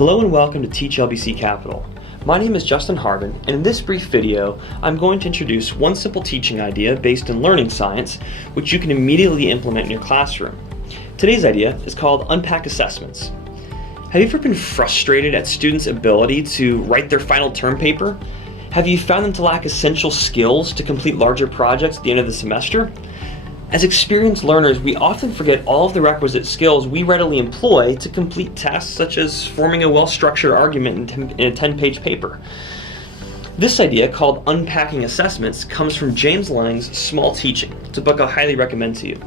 Hello and welcome to TeachLBC Capital. My name is Justin Harbin, and in this brief video, I'm going to introduce one simple teaching idea based in learning science, which you can immediately implement in your classroom. Today's idea is called Unpack assessments. Have you ever been frustrated at students' ability to write their final term paper? Have you found them to lack essential skills to complete larger projects at the end of the semester? As experienced learners, we often forget all of the requisite skills we readily employ to complete tasks such as forming a well-structured argument in a 10-page paper. This idea, called Unpacking Assessments, comes from James Lang's Small Teaching. It's a book I highly recommend to you.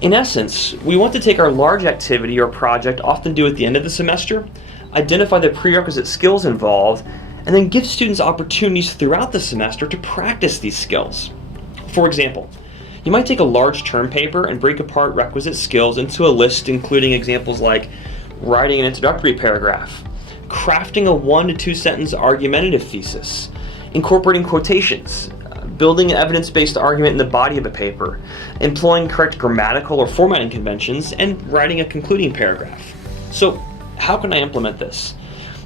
In essence, we want to take our large activity or project often due at the end of the semester, identify the prerequisite skills involved, and then give students opportunities throughout the semester to practice these skills. For example, you might take a large term paper and break apart requisite skills into a list including examples like writing an introductory paragraph, crafting a 1 to 2 sentence argumentative thesis, incorporating quotations, building an evidence-based argument in the body of a paper, employing correct grammatical or formatting conventions, and writing a concluding paragraph. So, how can I implement this?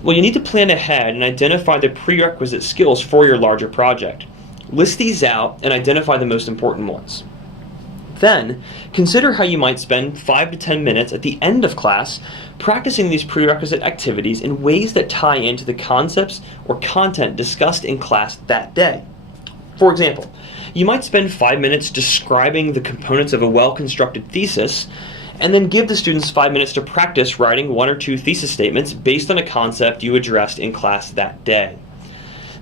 Well, you need to plan ahead and identify the prerequisite skills for your larger project. List these out and identify the most important ones. Then, consider how you might spend 5 to 10 minutes at the end of class practicing these prerequisite activities in ways that tie into the concepts or content discussed in class that day. For example, you might spend 5 minutes describing the components of a well-constructed thesis, and then give the students 5 minutes to practice writing 1 or 2 thesis statements based on a concept you addressed in class that day.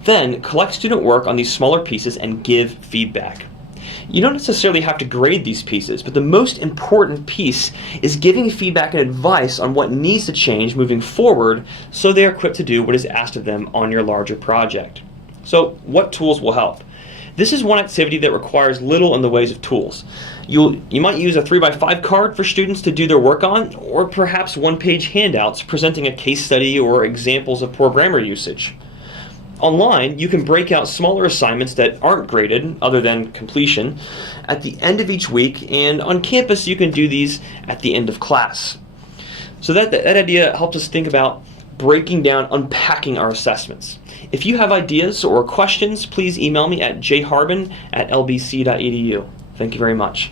Then, collect student work on these smaller pieces and give feedback. You don't necessarily have to grade these pieces, but the most important piece is giving feedback and advice on what needs to change moving forward so they are equipped to do what is asked of them on your larger project. So, what tools will help? This is one activity that requires little in the ways of tools. You might use a 3x5 card for students to do their work on, or perhaps one-page handouts presenting a case study or examples of poor grammar usage. Online, you can break out smaller assignments that aren't graded, other than completion, at the end of each week, and on campus you can do these at the end of class. So that idea helps us think about breaking down, unpacking our assessments. If you have ideas or questions, please email me at jharbin@lbc.edu. Thank you very much.